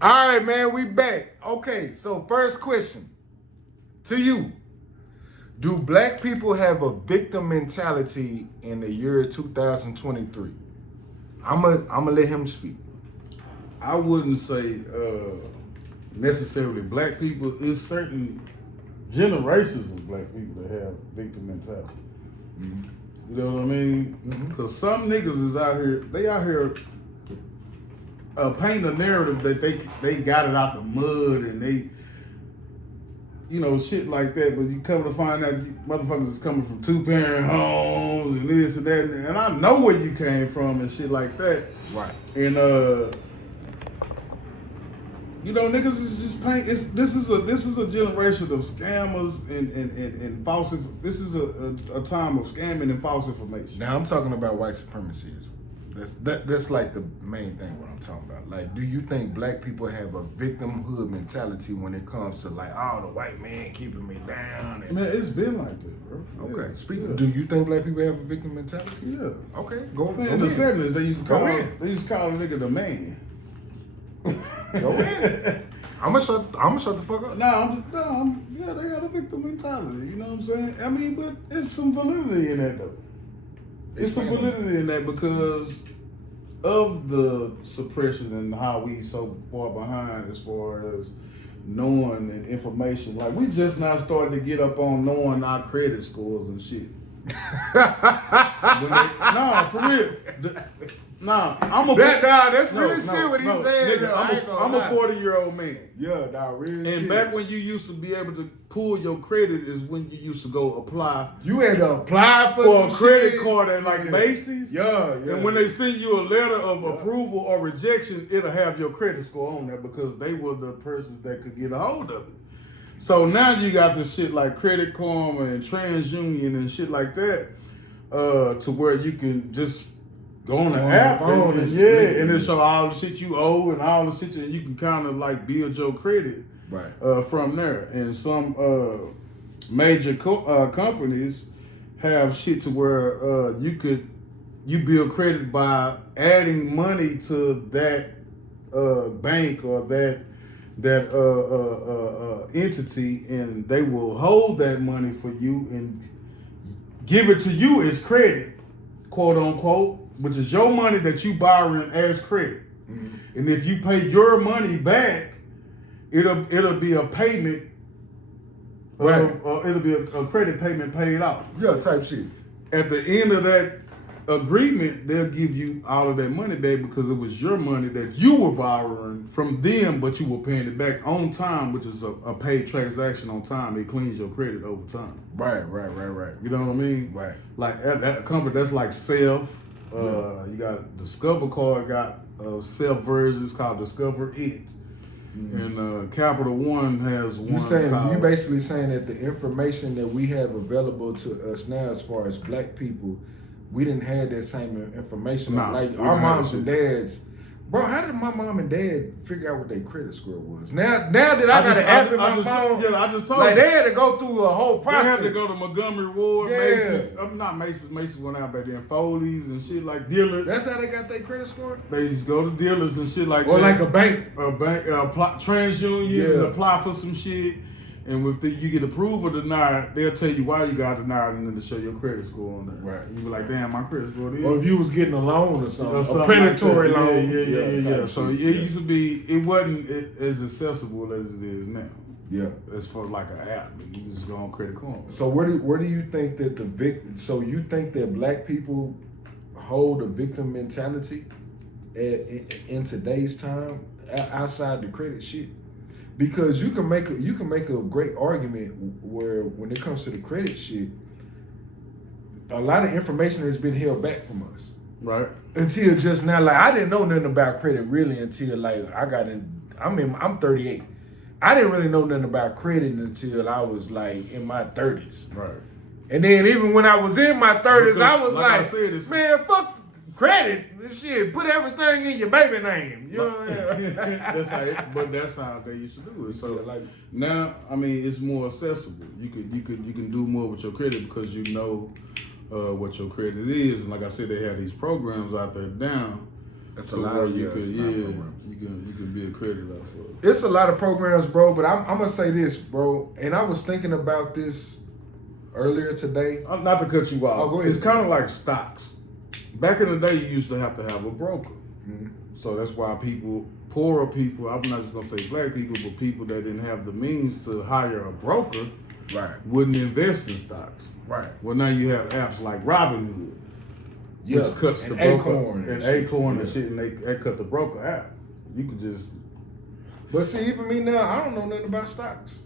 All right, man, we back. Okay, so first question to you. Do black people have a victim mentality in the year 2023? I'm gonna let him speak. I wouldn't say necessarily black people. It's certain generations of black people that have victim mentality. Mm-hmm. You know what I mean? Because some niggas is out here, they out here painting a narrative that they got it out the mud and they, you know, shit like that. But you come to find out motherfuckers is coming from 2-parent homes and this and that. And I know where you came from and shit like that. Right. And you know, niggas is just paint. This is a generation of scammers and false. This is a time of scamming and false information. Now I'm talking about white supremacy. That's like the main thing what I'm talking about. Like, do you think black people have a victimhood mentality when it comes to like, oh, the white man keeping me down? And... Man, it's been like that, bro. Okay, yeah, speaking. Yeah. Do you think black people have a victim mentality? Yeah. Okay, go. Man, go in the in. 70s, they used to call Go in. a nigga the man. Go ahead. I'm gonna shut the fuck up. Yeah, they got a victim mentality. You know what I'm saying? I mean, but it's some validity in that though. It's some validity in that because of the suppression and how we so far behind as far as knowing and information. Like we just now starting to get up on knowing our credit scores and shit. Nah, for real. That's really shit what he said. Nigga, I'm a 40-year-old man. Yeah, nah, really. And shit. back when you used to be able to pull your credit is when you used to go apply You had to apply for for a some credit shit. card at like Macy's. Yeah. And when they send you a letter of approval or rejection, it'll have your credit score on there because they were the persons that could get a hold of it. So now you got this shit like Credit Karma and TransUnion and shit like that, to where you can just go on the app and it show all the shit you owe and all the shit and you can kind of like build your credit from there. And some major companies have shit to where you build credit by adding money to that bank or that entity, and they will hold that money for you and give it to you as credit, quote unquote, which is your money that you borrowing as credit. Mm-hmm. And if you pay your money back, it'll be a payment. It'll be a credit payment paid off. Yeah, type shit. At the end of that agreement, they'll give you all of that money back because it was your money that you were borrowing from them, but you were paying it back on time, which is a paid transaction on time. It cleans your credit over time. Right. You know what I mean? Right. Like that company, that's like Self. You got Discover Card, got Self versions called Discover It. Mm-hmm. And Capital One has one. You basically saying that the information that we have available to us now, as far as black people, we didn't have that same information. Like our moms and dads. Bro, how did my mom and dad figure out what their credit score was? Now that I got an app in my phone, I just told like you. they had to go through a whole process. They had to go to Montgomery Ward, Macy's. I'm not Macy's. Macy's went out back then. Foley's and shit like dealers. That's how they got their credit score? They used to go to dealers and shit like that. Or like a bank. TransUnion and apply for some shit. And if you get approved or denied, they'll tell you why you got denied and then to show your credit score on there. Right. You be like, damn, my credit score is. Or if you was getting a loan or something a predatory like loan. Yeah. So it used to be, it wasn't as accessible as it is now. Yeah. As far as like an app, you can just go on Credit Karma. So where do you think that so you think that black people hold a victim mentality in today's time outside the credit shit? Because you can make a great argument where when it comes to the credit shit, a lot of information has been held back from us. Right. Until just now, like I didn't know nothing about credit really until like I'm 38. I didn't really know nothing about credit until I was like in my 30s. Right. And then even when I was in my 30s, I was like, man, fuck credit. Shit, put everything in your baby name. You know? That's how they used to do it. So like now, I mean, it's more accessible. You can do more with your credit because you know what your credit is. And like I said, they have these programs out there now It's a to lot where of you yeah, can it's a lot of programs. you can be accredited for. It's a lot of programs, bro. But I'm gonna say this, bro. And I was thinking about this earlier today. Not to cut you off. Oh, go ahead. It's kind of like stocks. Back in the day, you used to have a broker. Mm-hmm. So that's why poorer people, I'm not just gonna say black people, but people that didn't have the means to hire a broker, Right. wouldn't invest in stocks. Right. Well, now you have apps like Robinhood, Yeah. which cuts the And broker Acorn and shit. Acorn and Yeah. shit, and they cut the broker out. You could just, But see, even me now, I don't know nothing about stocks.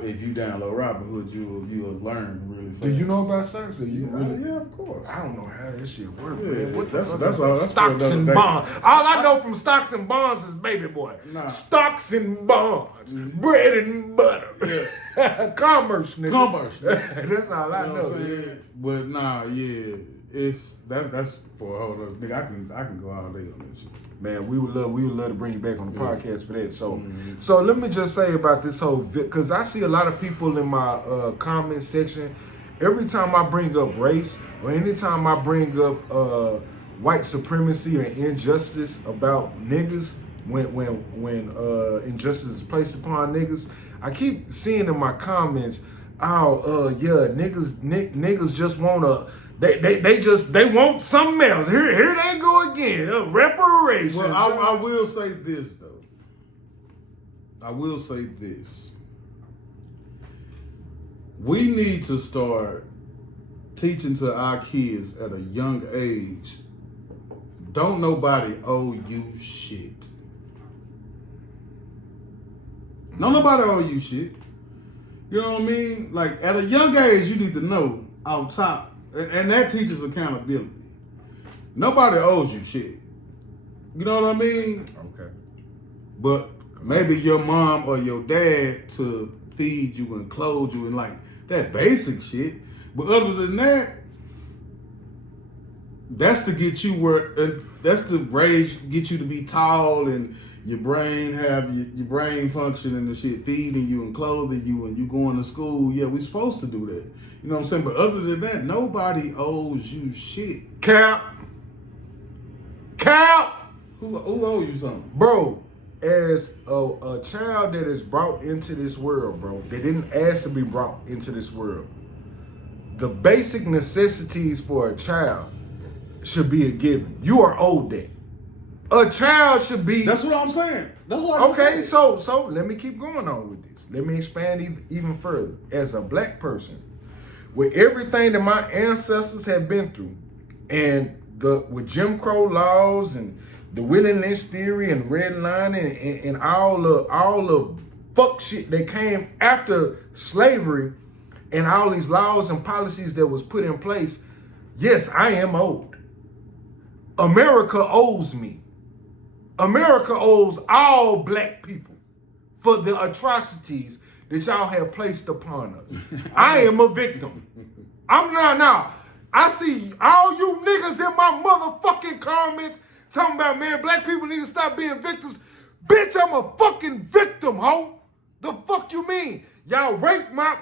if you download Robinhood, you'll learn really fast. Do you know about stocks? Or you really? Yeah, of course. I don't know how that shit works, Yeah, man. What the fuck that's is all- that's stocks for and another day. bonds? All I know from stocks and bonds is baby boy. Nah. Stocks and bonds, bread and butter, commerce, nigga. Commerce. That's all I You know know. what I'm saying? But nah, yeah, that's for a whole other nigga. I can go all day on this shit. Man, we would love to bring you back on the podcast for that. So let me just say about this whole, because I see a lot of people in my comment section. Every time I bring up race, or anytime I bring up white supremacy or injustice about niggas, when injustice is placed upon niggas, I keep seeing in my comments, yeah, niggas just wanna. They want something else. Here they go again. Reparations. Well, I will say this though. I will say this. We need to start teaching to our kids at a young age. Don't nobody owe you shit. Don't nobody owe you shit. You know what I mean? Like at a young age, you need to know off top. And that teaches accountability. Nobody owes you shit. You know what I mean? Okay. But maybe your mom or your dad to feed you and clothe you and like that basic shit. But other than that, that's to get you that's to get you to be tall and your brain have your brain functioning and shit, feeding you and clothing you and you going to school. Yeah, we supposed to do that. You know what I'm saying? But other than that, nobody owes you shit. Cap. Who owe you something? Bro, as a child that is brought into this world, bro, they didn't ask to be brought into this world. The basic necessities for a child should be a given. You are owed that. A child should be. That's what I'm saying. That's what I'm Okay, saying. so let me keep going on with this. Let me expand even further. As a black person, with everything that my ancestors have been through, and with Jim Crow laws and the Willie Lynch theory and redlining and all the fuck shit that came after slavery and all these laws and policies that was put in place, yes, I am owed. America owes me. America owes all black people for the atrocities that y'all have placed upon us. I am a victim. I'm not now. I see all you niggas in my motherfucking comments talking about, man, black people need to stop being victims. Bitch, I'm a fucking victim, ho. The fuck you mean? Y'all raped my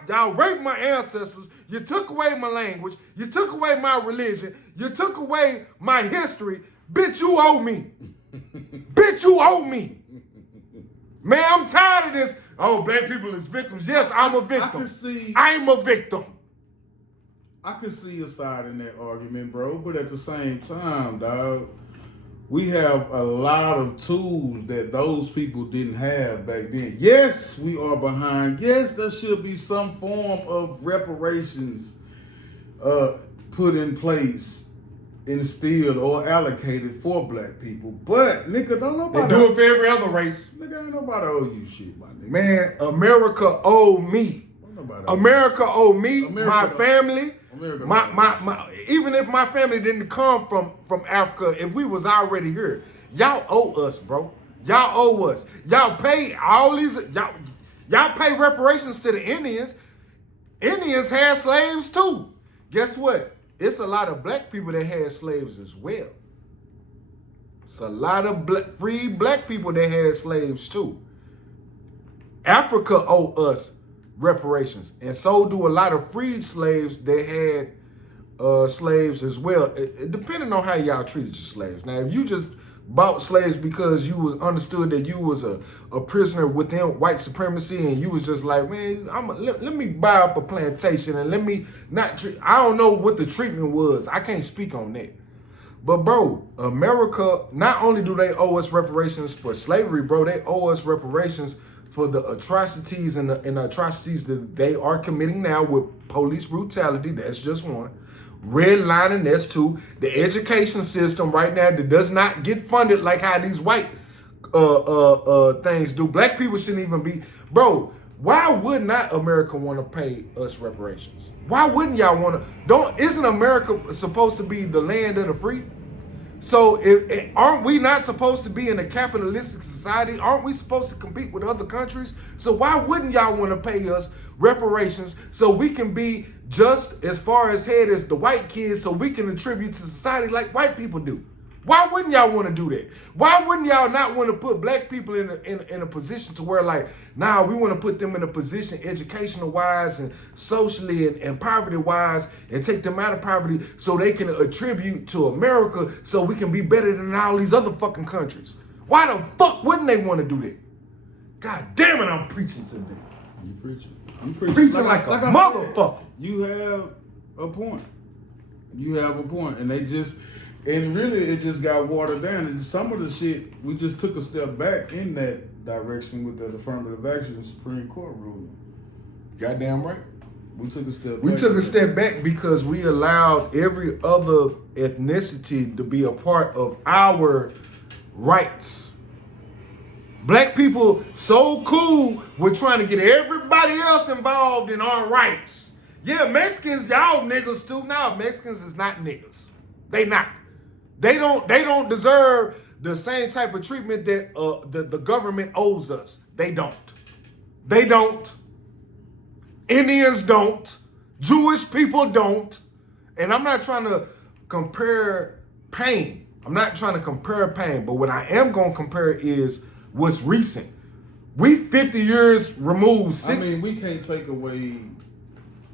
ancestors. You took away my language. You took away my religion. You took away my history. Bitch, you owe me. Bitch, you owe me. Man, I'm tired of this. Oh, black people is victims. Yes, I'm a victim. I'm a victim. I could see a side in that argument, bro. But at the same time, dog, we have a lot of tools that those people didn't have back then. Yes, we are behind. Yes, there should be some form of reparations put in place, instilled or allocated for black people. But nigga, don't nobody They do it for every other race. Nigga, ain't nobody owe you shit, my nigga. Man, America owe me. America owe me, my family, my even if my family didn't come from Africa, if we was already here, y'all owe us, bro. Y'all owe us. Y'all pay all these, y'all pay reparations to the Indians. Indians had slaves too. Guess what? It's a lot of black people that had slaves as well. It's a lot of free black people that had slaves too. Africa owe us reparations, and so do a lot of freed slaves that had slaves as well, depending on how y'all treated your slaves. Now, if you just bought slaves because you was understood that you was a prisoner within white supremacy, and you was just like, man, let me buy up a plantation and let me not treat. I don't know what the treatment was. I can't speak on that. But bro, America, not only do they owe us reparations for slavery, bro, they owe us reparations for the atrocities and the atrocities that they are committing now with police brutality. That's just one. Redlining, that's two. The education system right now that does not get funded like how these white things do. Black people shouldn't even be, bro. Why would not America want to pay us reparations? Why wouldn't y'all want to? Isn't America supposed to be the land of the free? So aren't we not supposed to be in a capitalistic society? Aren't we supposed to compete with other countries? So why wouldn't y'all want to pay us reparations so we can be just as far ahead as the white kids, so we can attribute to society like white people do? Why wouldn't y'all want to do that? Why wouldn't y'all not want to put black people in a position to where, like, nah, we want to put them in a position educational wise and socially and poverty wise, and take them out of poverty so they can attribute to America so we can be better than all these other fucking countries? Why the fuck wouldn't they want to do that? God damn it, I'm preaching today. You preaching. I'm preaching like a motherfucker. You have a point. You have a point. And really, it just got watered down. And some of the shit, we just took a step back in that direction with that affirmative action Supreme Court ruling. Goddamn right. We took a step back. We took a step back because we allowed every other ethnicity to be a part of our rights. Black people so cool with trying to get everybody else involved in our rights. Yeah, Mexicans, y'all niggas too. No, Mexicans is not niggas. They not. They don't deserve the same type of treatment that the government owes us. They don't. They don't. Indians don't. Jewish people don't. And I'm not trying to compare pain. I'm not trying to compare pain. But what I am going to compare is what's recent. We 50 years removed. I mean, we can't take away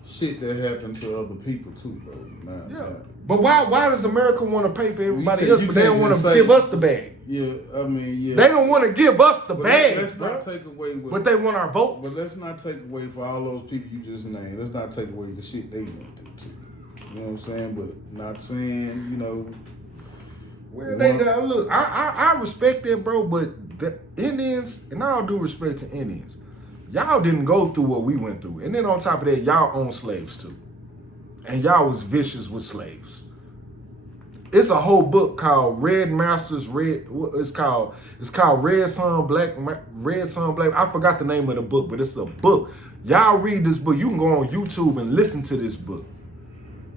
shit that happened to other people too, bro. But why does America want to pay for everybody else, but they don't want to give us the bag? Yeah, I mean, yeah. They don't want to give us the bag. Let's not take away but they want our votes. But let's not take away for all those people you just named. Let's not take away the shit they went through too. You know what I'm saying? But not saying, you know. Well, look, I respect that, bro, but the Indians, and all due respect to Indians, y'all didn't go through what we went through. And then on top of that, y'all own slaves too. And y'all was vicious with slaves. It's a whole book called Red Masters, it's called Red Sun, Black. I forgot the name of the book, but it's a book. Y'all read this book. You can go on YouTube and listen to this book.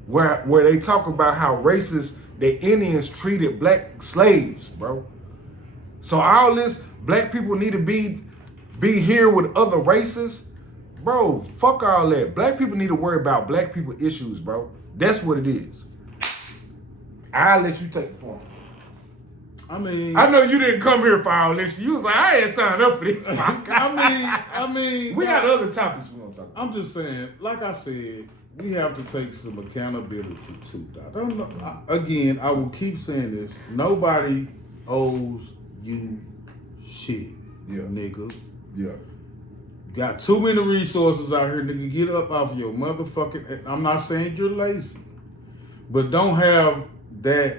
Where they talk about how racist the Indians treated black slaves, bro. So all this black people need to be here with other races. Bro, fuck all that. Black people need to worry about black people issues, bro. That's what it is. I'll let you take the form. I mean, I know you didn't come here for all this. You was like, I ain't signed up for this. I mean, we got other topics we want to talk about. I'm just saying, like I said, we have to take some accountability too. I don't know. Again, I will keep saying this. Nobody owes you shit, nigga. Yeah. Got too many resources out here, nigga. Get up off of your motherfucking. I'm not saying you're lazy, but don't have that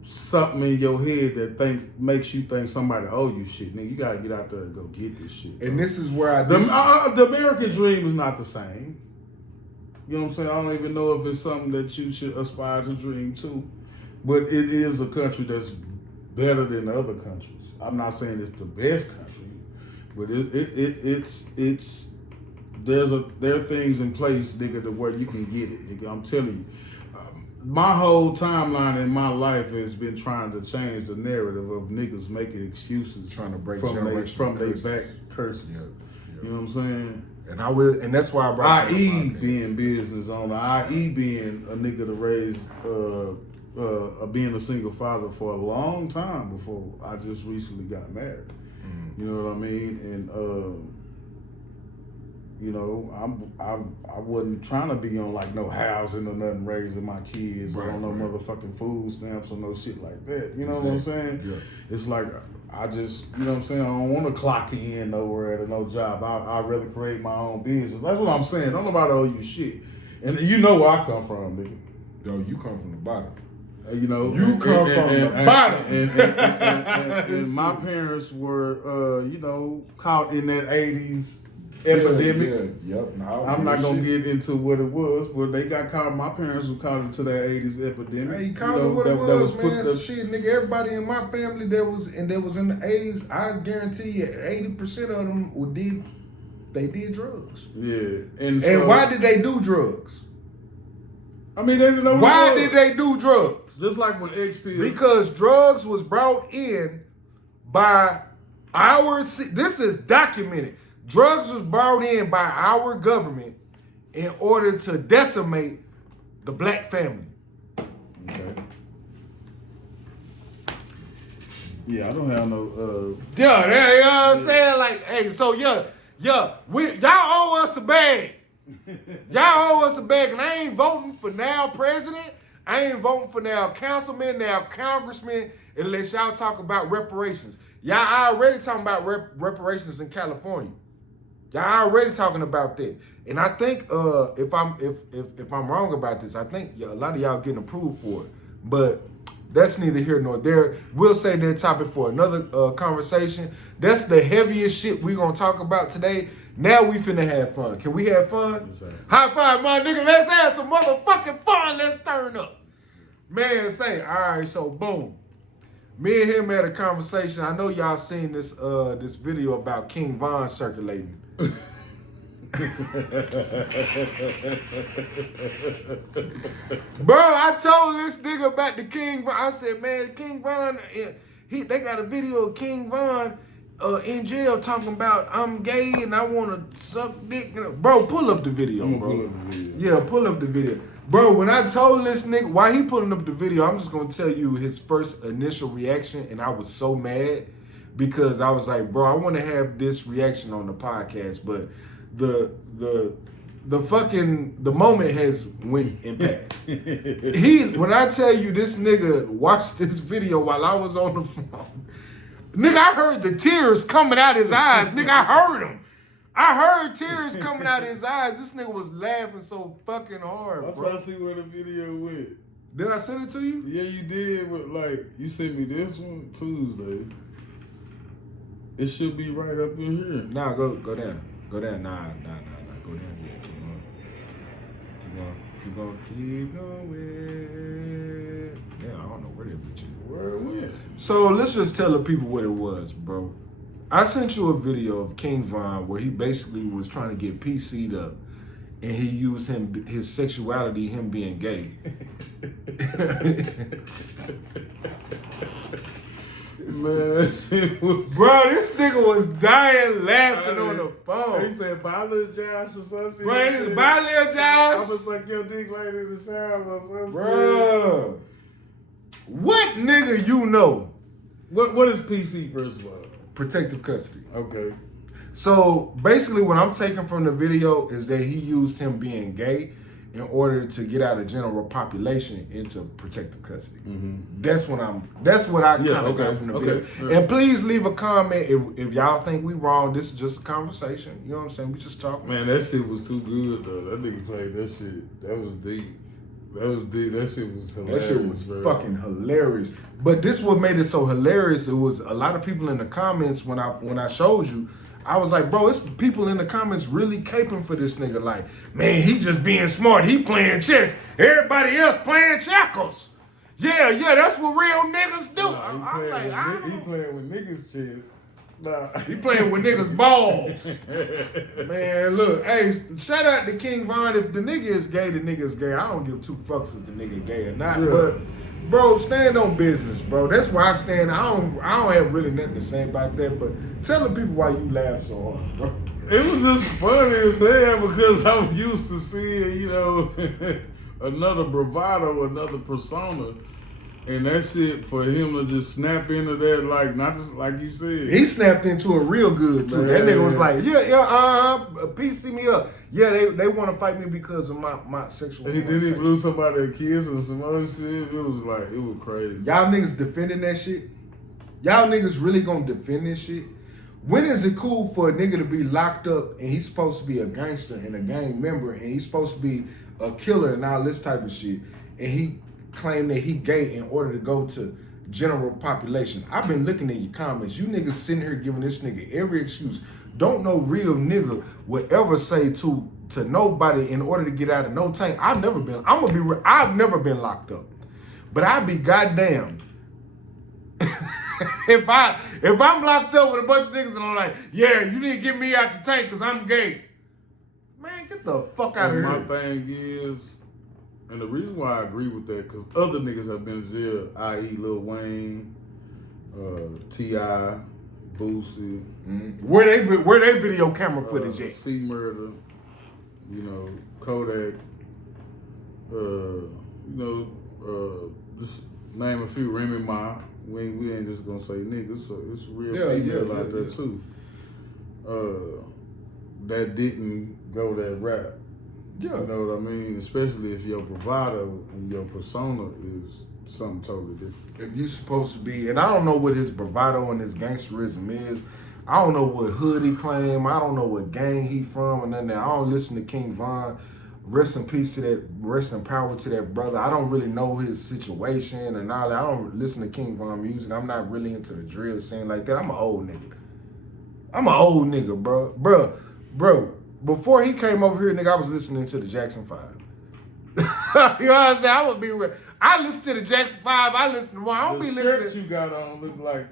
something in your head that makes you think somebody owe you shit. Nigga, you gotta get out there and go get this shit. And this is where the American dream is not the same. You know what I'm saying? I don't even know if it's something that you should aspire to dream to, but it is a country that's better than other countries. I'm not saying it's the best country. But there are things in place, nigga, to where you can get it, nigga. I'm telling you, my whole timeline in my life has been trying to change the narrative of niggas making excuses, trying to break from their back curses. Yeah. You know what I'm saying? And that's why I brought I.e. being business owner, I.e. being a nigga to raise, being a single father for a long time before I just recently got married. You know what I mean? And You know, I wasn't trying to be on like no housing or nothing, raising my kids or on no motherfucking food stamps or no shit like that. You know what I'm saying? Yeah. It's like I just, you know what I'm saying? I don't want to clock in nowhere at no job. I'd rather create my own business. That's what I'm saying. Don't nobody owe you shit. And you know where I come from, nigga. Yo, you come from the bottom. You know, you come from the bottom. And my parents were, you know, caught in that 80s epidemic. Yeah. Yep. No, I'm not gonna get into what it was, but they got caught. My parents were caught into that 80s epidemic. Hey, you call it what it was, man. Shit, nigga, everybody in my family that was in the 80s, I guarantee you 80% of them did drugs. Yeah. And why did they do drugs? I mean, they didn't know. Why did they do drugs? Just like when XP. Because drugs was brought in by this is documented. Drugs was brought in by our government in order to decimate the black family. Okay. Yeah, I don't have no. Yeah, you know what I'm saying? Like, hey, so y'all owe us a bag. Y'all owe us a bag, and I ain't voting for now president. I ain't voting for now councilman, now congressman, unless y'all talk about reparations. Y'all already talking about reparations in California. Y'all already talking about that. And I think if I'm wrong about this, I think a lot of y'all getting approved for it. But that's neither here nor there. We'll save that topic for another conversation. That's the heaviest shit we gonna talk about today. Now we finna have fun. Can we have fun? High five, my nigga. Let's have some motherfucking fun. Let's turn up. Man, say, all right, so boom. Me and him had a conversation. I know y'all seen this this video about King Von circulating. Bro, I told this nigga about the King Von. I said, man, King Von, they got a video of King Von in jail talking about I'm gay and I want to suck dick. Bro, pull up the video, bro. Yeah, pull up the video. Bro, when I told this nigga, while he pulling up the video, I'm just going to tell you his first initial reaction, and I was so mad because I was like, bro, I want to have this reaction on the podcast, but the moment has went and passed. When I tell you this nigga watched this video while I was on the phone, nigga, I heard the tears coming out his eyes. Nigga, I heard him. I heard tears coming out his eyes. This nigga was laughing so fucking hard, I'm bro. trying to see where the video went. Did I send it to you? Yeah, you did, but like, you sent me this one Tuesday. It should be right up in here. Nah, go down. Go down. Nah. Go down. Yeah, keep going. Yeah, I don't know where that bitch is. Where it went? So let's just tell the people what it was, bro. I sent you a video of King Von where he basically was trying to get PC'd up, and he used his sexuality, him being gay. Man, that shit was... Bro, this nigga was dying laughing on the phone. He said, buy Lil Josh or something. Bro, buy Lil Josh. I'm just like your dick right in the shower or something. Bro, what nigga you know? What is PC, first of all? Protective custody. Okay. So basically what I'm taking from the video is that he used him being gay in order to get out of general population into protective custody. Mm-hmm. That's what I kind of got from the video. Sure. And please leave a comment if y'all think we wrong. This is just a conversation. You know what I'm saying? We just talking. Man, that shit was too good though. That nigga played that shit. That was deep. That shit was hilarious. That shit was fucking hilarious. But this what made it so hilarious. It was a lot of people in the comments when I showed you. I was like, bro, it's people in the comments really caping for this nigga. Like, man, he just being smart. He playing chess. Everybody else playing checkers. Yeah, that's what real niggas do. Nah, he playing with niggas chess. Nah. He playing with niggas balls. Man, look, hey, shout out to King Von. If the nigga is gay, the nigga is gay. I don't give two fucks if the nigga gay or not. Yeah. But bro, stand on business, bro. That's where I stand. I don't have really nothing to say about that, but tell the people why you laugh so hard, bro. It was just funny as hell because I was used to seeing, another bravado, another persona And that shit, for him to just snap into that, like, not just like you said. He snapped into it real good, too. Man. That nigga was like, PC me up. Yeah, they want to fight me because of my sexual orientation. He blew somebody a kiss or some other shit. It was crazy. Y'all niggas defending that shit? Y'all niggas really gonna defend this shit? When is it cool for a nigga to be locked up and he's supposed to be a gangster and a gang member and he's supposed to be a killer and all this type of shit, and he claim that he gay in order to go to general population? I've been looking at your comments. You niggas sitting here giving this nigga every excuse. Don't no real nigga would ever say to nobody in order to get out of no tank. I've never been locked up. But I'd be goddamn if I'm locked up with a bunch of niggas and I'm like, yeah, you need to get me out the tank because I'm gay. Man, get the fuck out of here. My thing is, and the reason why I agree with that, because other niggas have been in jail, i.e. Lil Wayne, T.I., Boosie. Mm-hmm. Where they video camera footage at? C Murder, Kodak, just name a few, Remy Ma. We ain't just gonna say niggas, so it's real female out there too. That didn't go that rap. Yeah. You know what I mean? Especially if your bravado and your persona is something totally different. If you supposed to be, and I don't know what his bravado and his gangsterism is. I don't know what hood he claim. I don't know what gang he from and none of that. I don't listen to King Von. Rest in peace to that, rest in power to that brother. I don't really know his situation and all that. I don't listen to King Von music. I'm not really into the drill scene like that. I'm an old nigga, bro. Bro, before he came over here, nigga, I was listening to the Jackson 5. You know what I'm saying? I would be real. I listen to the Jackson 5. I listen to one. I don't be listening. The shirt you got on look like.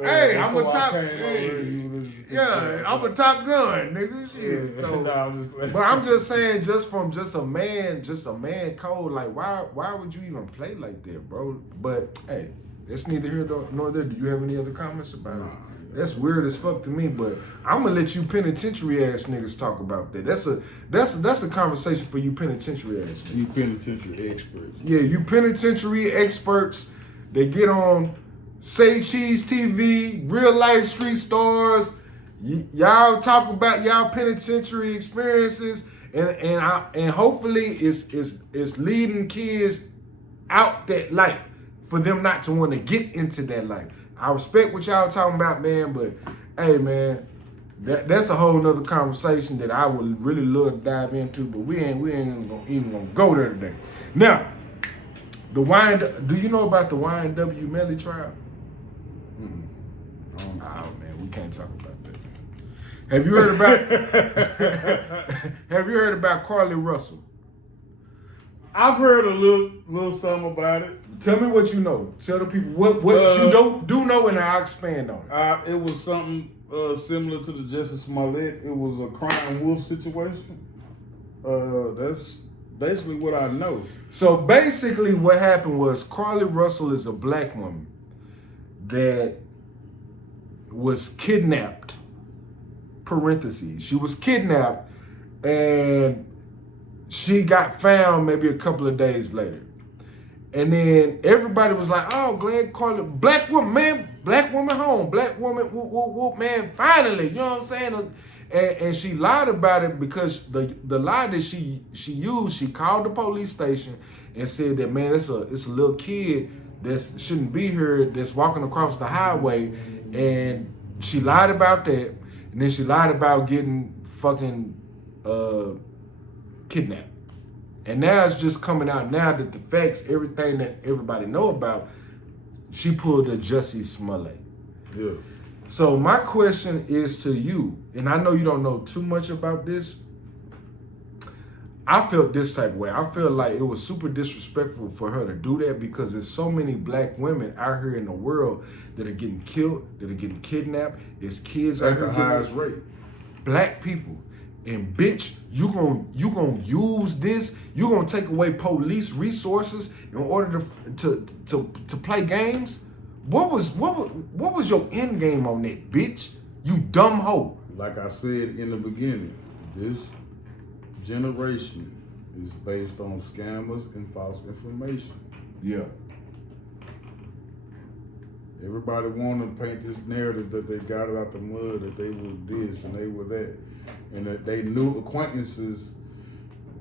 Hey, I'm a top. I'm a Top Gun, nigga. Shit. So, but I'm just saying, just a man code. Like, why would you even play like that, bro? But hey, that's neither here nor there. Do you have any other comments about it? That's weird as fuck to me. But I'm gonna let you penitentiary ass niggas talk about that. That's a conversation for you penitentiary ass niggas. You penitentiary experts. Yeah, you penitentiary experts. They get on Say Cheese TV, Real Life Street Stars. Y'all talk about y'all penitentiary experiences, and hopefully it's leading kids out that life for them not to want to get into that life. I respect what y'all talking about, man, but hey, man, that's a whole nother conversation that I would really love to dive into, but we ain't even gonna go there today. Now, do you know about the YNW Melly trial? Oh man, we can't talk about that. Have you heard about Carly Russell? I've heard a little something about it. Tell me what you know. Tell the people what you do know, and I'll expand on it. It was something similar to the Justice Smollett. It was a crying wolf situation. That's basically what I know. So basically what happened was Carly Russell is a black woman that was kidnapped, parentheses. She was kidnapped and she got found maybe a couple of days later. And then everybody was like, oh, glad Carly, black woman home, black woman, whoop, man, finally, you know what I'm saying? And she lied about it because the lie that she used, she called the police station and said that, man, it's a little kid that shouldn't be here that's walking across the highway. And she lied about that. And then she lied about getting fucking kidnapped. And now it's just coming out now that the facts, everything that everybody know about, she pulled a Jussie Smollett. Yeah. So my question is to you, and I know you don't know too much about this. I felt this type of way. I feel like it was super disrespectful for her to do that because there's so many black women out here in the world that are getting killed, that are getting kidnapped. There's kids out here at the highest rate. Black people. And bitch, you gonna use this, you gonna take away police resources in order to play games? What was your end game on that, bitch? You dumb hoe. Like I said in the beginning, this generation is based on scammers and false information. Yeah. Everybody want to paint this narrative that they got it out the mud, that they were this and they were that, and that they knew acquaintances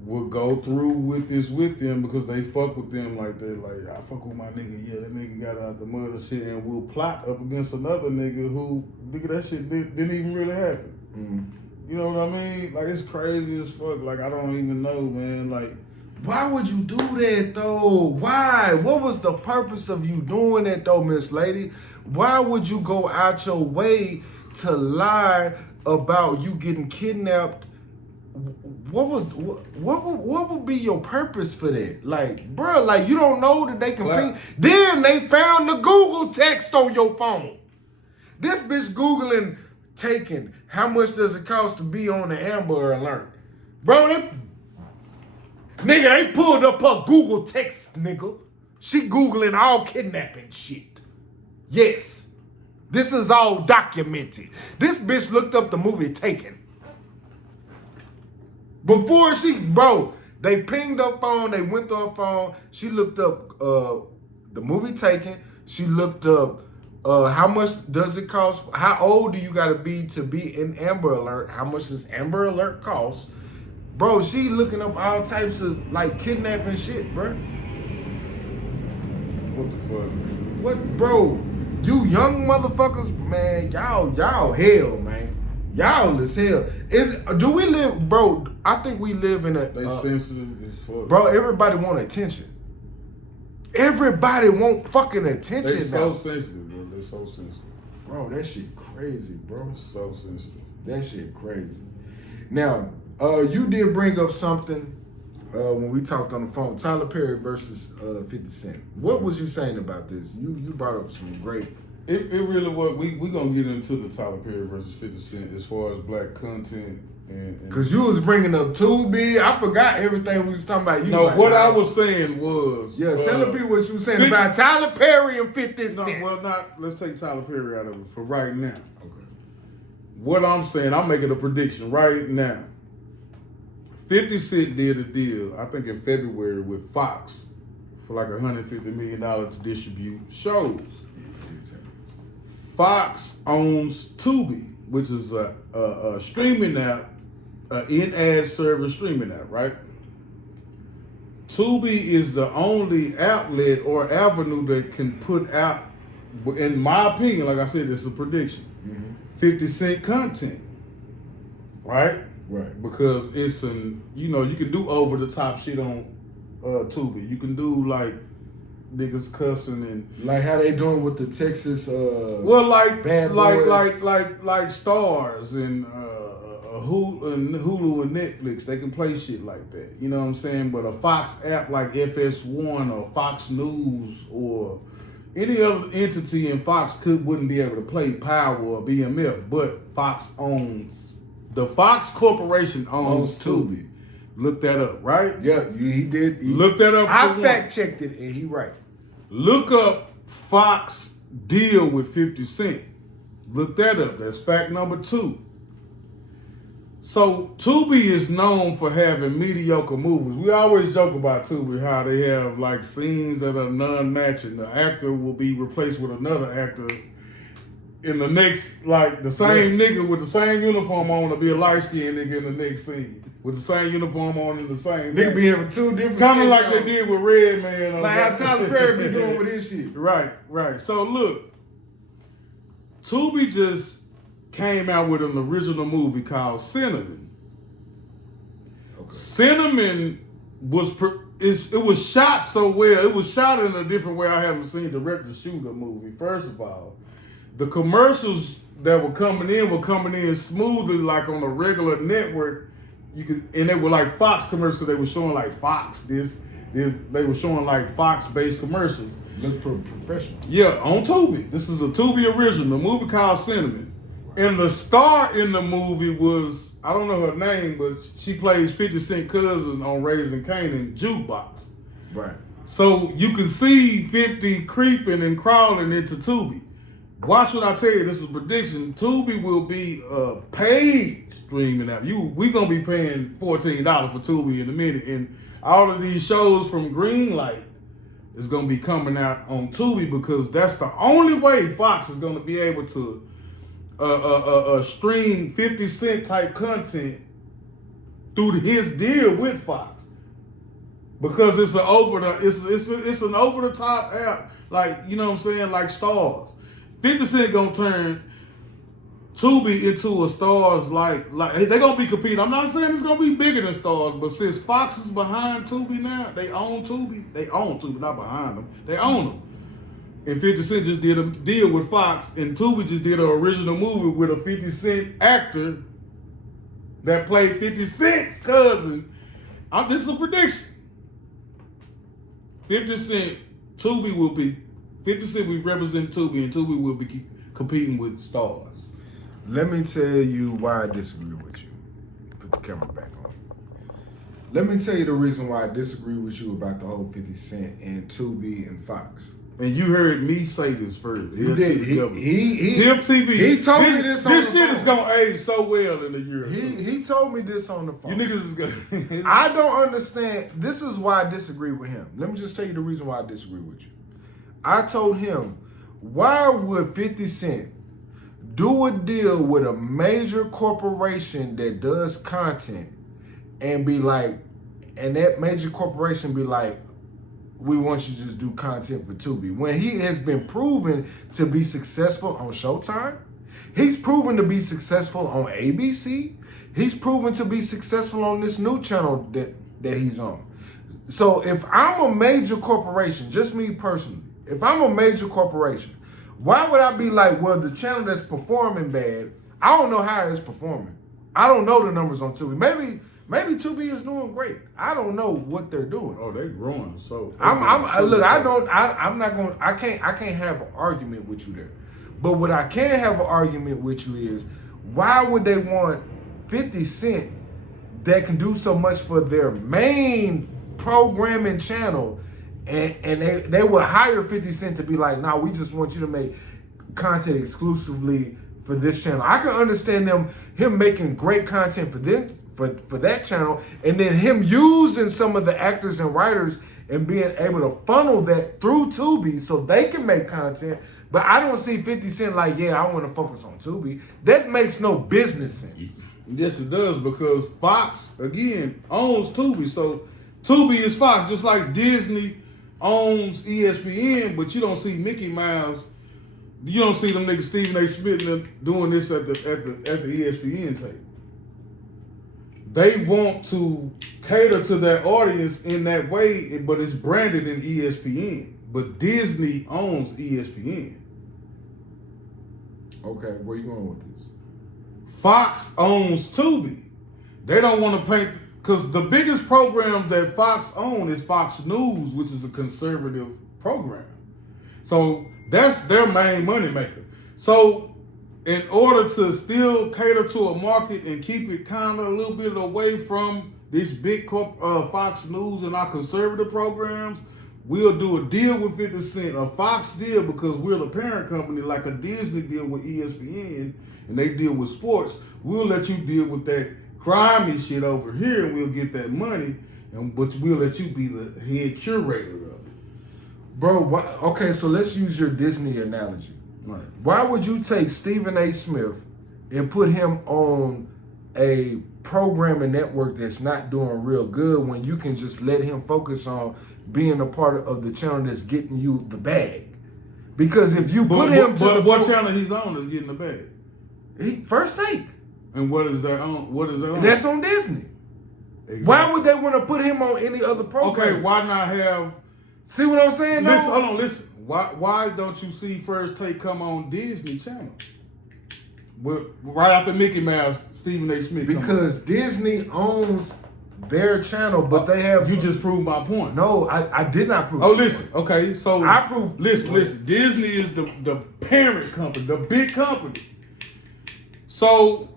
would go through with them because they fuck with them like that. Like, I fuck with my nigga, yeah, that nigga got out the mud and shit, and we'll plot up against another nigga who, nigga, that shit didn't even really happen. You know what I mean? Like, it's crazy as fuck. Like, I don't even know, man. Like, why would you do that though? Why? What was the purpose of you doing that though, Miss Lady? Why would you go out your way to lie about you getting kidnapped? What would be your purpose for that? Like, bro, like you don't know that they can ping. Then they found the Google text on your phone. This bitch Googling taken. How much does it cost to be on the Amber Alert? Bro, they pulled up her Google text, nigga. She Googling all kidnapping shit. Yes. This is all documented. This bitch looked up the movie Taken. Before they pinged her phone, they went to her phone. She looked up the movie Taken. She looked up how much does it cost? How old do you gotta be to be in Amber Alert? How much does Amber Alert cost? Bro, she looking up all types of like kidnapping shit, bro. What the fuck? What, bro? You young motherfuckers, man, y'all hell, man. Y'all is hell. Do we live, bro? I think we live in a. They sensitive as fuck. Bro, everybody want attention. Everybody want fucking attention. They so now. sensitive, bro. They so sensitive. Bro, that shit crazy, bro. It's so sensitive. That shit crazy. Now, you did bring up something when we talked on the phone. Tyler Perry versus 50 Cent. What was you saying about this? You brought up some great. It really was. We gonna get into the Tyler Perry versus 50 Cent as far as black content and Cause you was bringing up Tubi. I forgot everything we was talking about. You no, like, what I was saying was tell the people what you were saying about Tyler Perry and 50 Cent. No, well, let's take Tyler Perry out of it for right now. Okay. What I'm saying, I'm making a prediction right now. 50 Cent did a deal, I think in February with Fox for like $150 million to distribute shows. Fox owns Tubi, which is a streaming app, an in-ad service streaming app, right? Tubi is the only outlet or avenue that can put out, in my opinion, like I said, it's a prediction, 50 Cent content, right? Right. Because it's you can do over-the-top shit on Tubi. You can do like niggas cussing and like how they doing with the Texas bad boys. like Stars and Hulu and Netflix, they can play shit like that. You know what I'm saying? But a Fox app like FS1 or Fox News or any other entity in Fox wouldn't be able to play Power or BMF. But the Fox Corporation owns Tubi. Look that up, right? Yeah, he did. Look that up. I fact checked it and he right. Look up Fox deal with 50 Cent. Look that up. That's fact number 2. So Tubi is known for having mediocre movies. We always joke about Tubi, how they have like scenes that are non-matching. The actor will be replaced with another actor in the next, like the same nigga with the same uniform on will be a light-skinned nigga in the next scene. With the same uniform on in the same. Nigga be having 2 different. Kind of like they did with Redman. Like how Tyler Perry be doing with his shit. Right. So look, Tubi just came out with an original movie called Cinnamon. Okay. Cinnamon it was shot so well. It was shot in a different way I haven't seen director shoot a movie. First of all, the commercials that were coming in smoothly, like on a regular network. And they were like Fox commercials because they were showing like Fox they were showing like Fox-based commercials. Look professional. Yeah, on Tubi. This is a Tubi original, a movie called Cinnamon. And the star in the movie was, I don't know her name, but she plays 50 Cent cousin on Raising Kanan, Jukebox. Right. So you can see 50 creeping and crawling into Tubi. Watch what I tell you. This is a prediction. Tubi will be a paid streaming app. We gonna be paying $14 for Tubi in a minute, and all of these shows from Greenlight is going to be coming out on Tubi because that's the only way Fox is going to be able to stream 50 Cent type content through his deal with Fox, because it's an over the top app, like, you know what I'm saying, like Stars. 50 Cent gonna turn Tubi into a Stars, like they're gonna be competing. I'm not saying it's gonna be bigger than Stars, but since Fox is behind Tubi now, they own Tubi, not behind them, they own them. And 50 Cent just did a deal with Fox, and Tubi just did an original movie with a 50 Cent actor that played 50 Cent's cousin. This is a prediction. 50 Cent will be representing Tubi, and Tubi will be competing with Stars. Let me tell you why I disagree with you. Put the camera back on. Let me tell you the reason why I disagree with you about the whole 50 Cent and Tubi and Fox. And you heard me say this first. You did. Tiff TV. He told me this on the phone. This shit is gonna age so well in a year. He told me this on the phone. You niggas is good. I don't understand. This is why I disagree with him. Let me just tell you the reason why I disagree with you. I told him, why would 50 Cent do a deal with a major corporation that does content and be like, and that major corporation be like, we want you to just do content for Tubi, when he has been proven to be successful on Showtime? He's proven to be successful on ABC. He's proven to be successful on this new channel that he's on. So if I'm a major corporation, just me personally, if I'm a major corporation, why would I be like, well, the channel that's performing bad, I don't know how it's performing. I don't know the numbers on Tubi. Maybe Tubi is doing great. I don't know what they're doing. Oh, they're growing. So I can't have an argument with you there. But what I can have an argument with you is, why would they want 50 Cent that can do so much for their main programming channel, and they would hire 50 Cent to be like, nah, we just want you to make content exclusively for this channel. I can understand him making great content for them, for that channel, and then him using some of the actors and writers and being able to funnel that through Tubi so they can make content. But I don't see 50 Cent like, yeah, I want to focus on Tubi. That makes no business sense. Yes, it does, because Fox, again, owns Tubi. So Tubi is Fox, just like Disney owns ESPN, but you don't see Mickey Mouse. You don't see them niggas Stephen A. Smith doing this at the ESPN table. They want to cater to that audience in that way, but it's branded in ESPN. But Disney owns ESPN. Okay, where you going with this? Fox owns Tubi. They don't want to paint, because the biggest program that Fox owns is Fox News, which is a conservative program. So that's their main moneymaker. So in order to still cater to a market and keep it kind of a little bit away from this big Fox News and our conservative programs, we'll do a deal with 50 Cent, a Fox deal, because we're the parent company, like a Disney deal with ESPN, and they deal with sports. We'll let you deal with that crimey shit over here, and we'll get that money, but we'll let you be the head curator of it. Bro, okay, so let's use your Disney analogy. Right. Why would you take Stephen A. Smith and put him on a programming network that's not doing real good, when you can just let him focus on being a part of the channel that's getting you the bag? Because if you put him to what channel he's on is getting the bag? First Take. And what is that on? What is that on? That's on Disney. Exactly. Why would they want to put him on any other program? Okay, why not have? See what I'm saying? Listen, hold on, listen. Why don't you see First Take come on Disney Channel? Right after Mickey Mouse, Stephen A. Smith. Because Disney owns their channel, but they have. You just proved my point. No, I did not prove. Oh, listen. Okay, so I proved. Listen. Disney is the parent company, the big company. So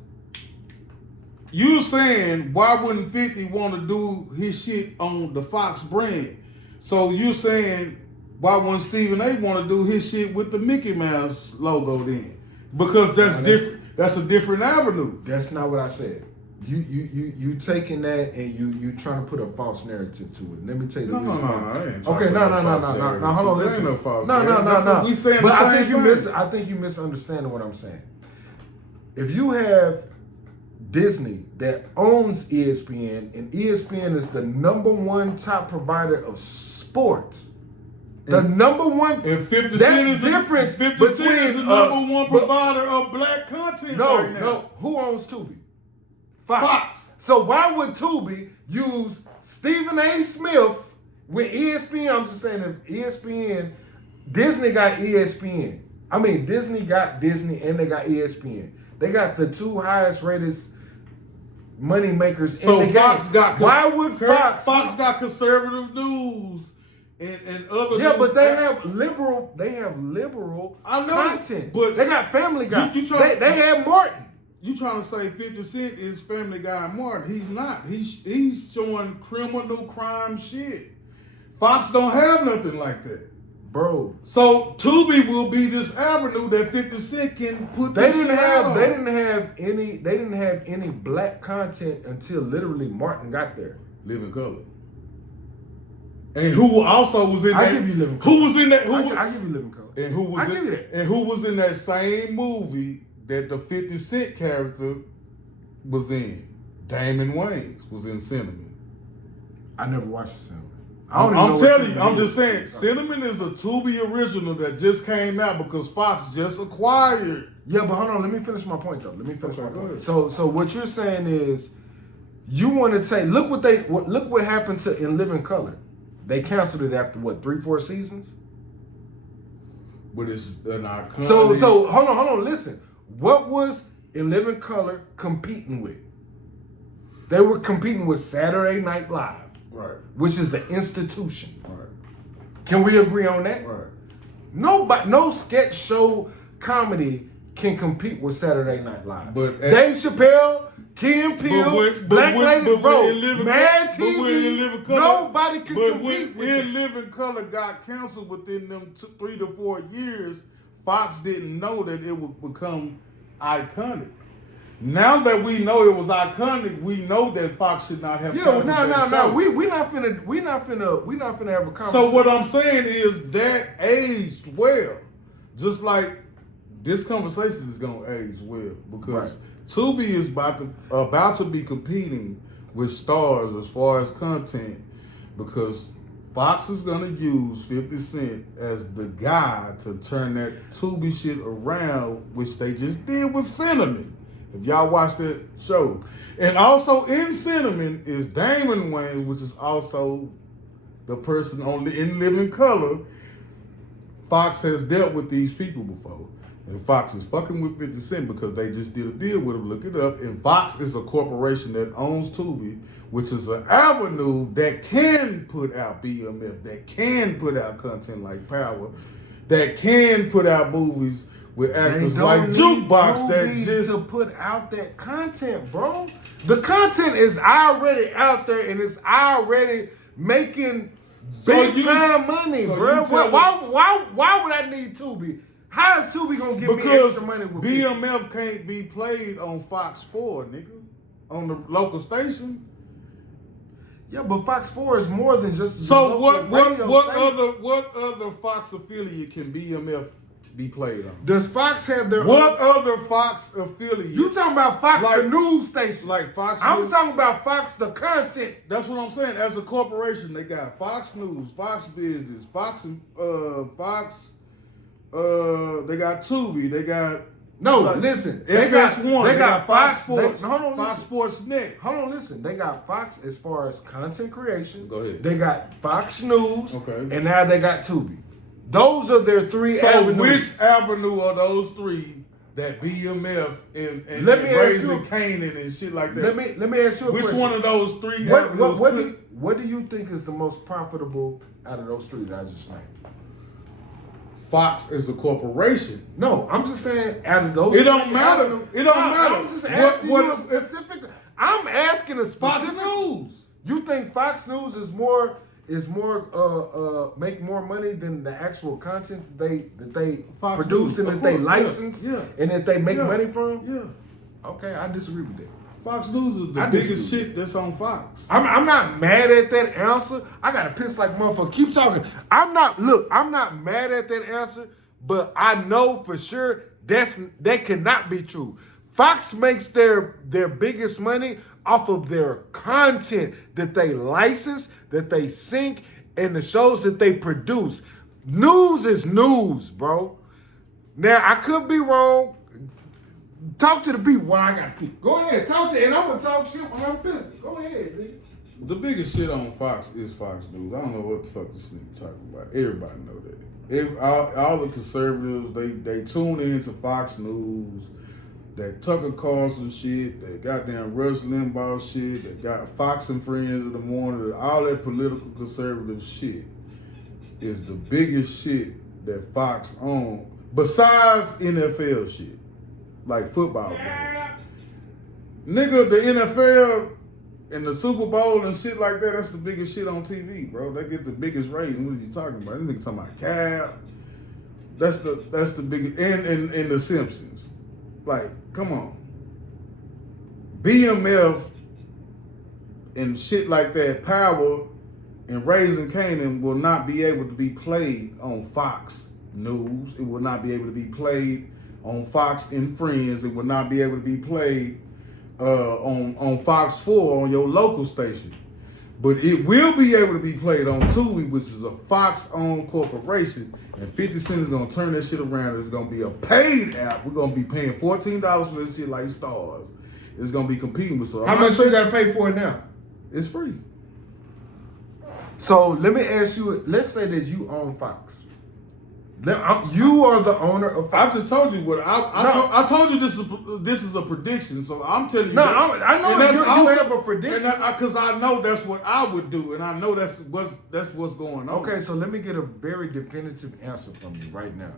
you're saying, why wouldn't 50 want to do his shit on the Fox brand? So you're saying, why wouldn't Stephen A. want to do his shit with the Mickey Mouse logo then? Because that's different. That's a different avenue. That's not what I said. You taking that and you trying to put a false narrative to it. Let me tell you the reason. No. Okay, no. Hold on, listen. No. We saying but the I think same thing. I think you misunderstanding what I'm saying. If you have Disney that owns ESPN, and ESPN is the #1 top provider of sports. The #1, and 50 that's Cent is difference 50 Cent is the #1 provider of black content right now. No. Who owns Tubi? Fox. So why would Tubi use Stephen A. Smith with ESPN? I'm just saying if ESPN, Disney got ESPN. I mean, Disney got Disney and they got ESPN. They got the 2 highest rated money makers in the Fox game. got Why would Fox? Fox got conservative news and other. Yeah, news. but they have liberal. I know, content. but they got Family Guy. You they have Martin. You trying to say 50 Cent is Family Guy Martin? He's not. He's showing criminal crime shit. Fox don't have nothing like that, bro. So Tubi will be this avenue that 50 Cent can put. They didn't have any black content until literally Martin got there. Living Color. And who also was in that? I give you Living Color. Who was in that? I give you Living Color. And who was? I give you that. And who was in that same movie that the 50 Cent character was in? Damon Wayans was in Cinnamon. I never watched Cinnamon. I'm telling you, I'm just saying, Cinnamon is a Tubi original that just came out because Fox just acquired. Yeah, but hold on, let me finish my point though. So what you're saying is, you want to take look what happened to In Living Color. They canceled it after what 3-4 seasons. But it's an iconic. So hold on, listen. What was In Living Color competing with? They were competing with Saturday Night Live. Right. Which is an institution. Right. Can we agree on that? Right. No sketch show comedy can compete with Saturday Night Live. But Dave Chappelle, Key and Peele, Black Lady, bro, Mad TV, nobody can compete with In Living Color got canceled within them 3 to 4 years. Fox didn't know that it would become iconic. Now that we know it was iconic, we know that Fox should not have. No. We not finna have a conversation. So what I'm saying is that aged well, just like this conversation is gonna age well because Tubi is about to be competing with Stars as far as content because Fox is gonna use 50 Cent as the guy to turn that Tubi shit around, which they just did with Cinnamon. If y'all watch that show. And also in Cinnamon is Damon Wayans, which is also the person in Living Color. Fox has dealt with these people before. And Fox is fucking with 50 Cent because they just did a deal with him. Look it up. And Fox is a corporation that owns Tubi, which is an avenue that can put out BMF, that can put out content like Power, that can put out movies with actors like Jukebox that just to put out that content, bro. The content is already out there and it's already making big time money, bro. Why would I need Tubi? How is Tubi gonna give me extra money? With BMF can't be played on Fox 4, nigga, on the local station. Yeah, but Fox 4 is more than just. So what other Fox affiliate can BMF be played on? Does Fox have their other Fox affiliate? You talking about Fox the news station? Like Fox I'm talking about Fox the content. That's what I'm saying. As a corporation, they got Fox News, Fox Business, Fox. They got Tubi. They got listen. FS1. They got Fox Sports. Fox Sports Net. Hold on, listen. They got Fox as far as content creation. Go ahead. They got Fox News. Okay. And now they got Tubi. Those are their 3 avenues. So which avenue are those 3 that BMF and Raising Canaan and shit like that? Let me ask you a question. Which one of those 3 avenues? What do you think is the most profitable out of those 3 that I just named? Fox is a corporation. No, I'm just saying out of those. It don't matter. It don't matter. I'm just asking you a specific. I'm asking a specific. Fox News. You think Fox News is more make more money than the actual content that they Fox produce News, and that they license and that they make money from? Yeah. Okay, I disagree with that. Fox News is the biggest shit that's on Fox. I'm not mad at that answer. I got a piss like motherfucker. Keep talking. I'm not mad at that answer, but I know for sure that cannot be true. Fox makes their biggest money off of their content that they license, that they sync, and the shows that they produce. News is news, bro. Now, I could be wrong. Talk to the people while I got people. Go ahead, talk to, and I'm going to talk shit when I'm busy. Go ahead, nigga. The biggest shit on Fox is Fox News. I don't know what the fuck this nigga talking about. Everybody know that. All the conservatives, they tune into Fox News. That Tucker Carlson shit, that goddamn Rush Limbaugh shit, that got Fox and Friends in the morning, all that political conservative shit is the biggest shit that Fox owns, besides NFL shit, like football games. Nigga, the NFL and the Super Bowl and shit like that, that's the biggest shit on TV, bro. They get the biggest rating. What are you talking about? This nigga talking about Cap. That's the biggest, and the Simpsons. Like, come on. BMF and shit like that, Power and Raising Canaan will not be able to be played on Fox News. It will not be able to be played on Fox and Friends. It will not be able to be played on Fox 4 on your local station. But it will be able to be played on Tubi, which is a Fox-owned corporation. And 50 Cent is going to turn that shit around. It's going to be a paid app. We're going to be paying $14 for this shit like Stars. It's going to be competing with Stars. How much you got to pay for it now? It's free. So let me ask you, let's say that you own Fox. You are the owner of Fox. I just told you what I told you. This is a prediction, so I'm telling you. No, I know you have a prediction because I know that's what I would do, and I know that's what's going on. Okay, so let me get a very definitive answer from you right now.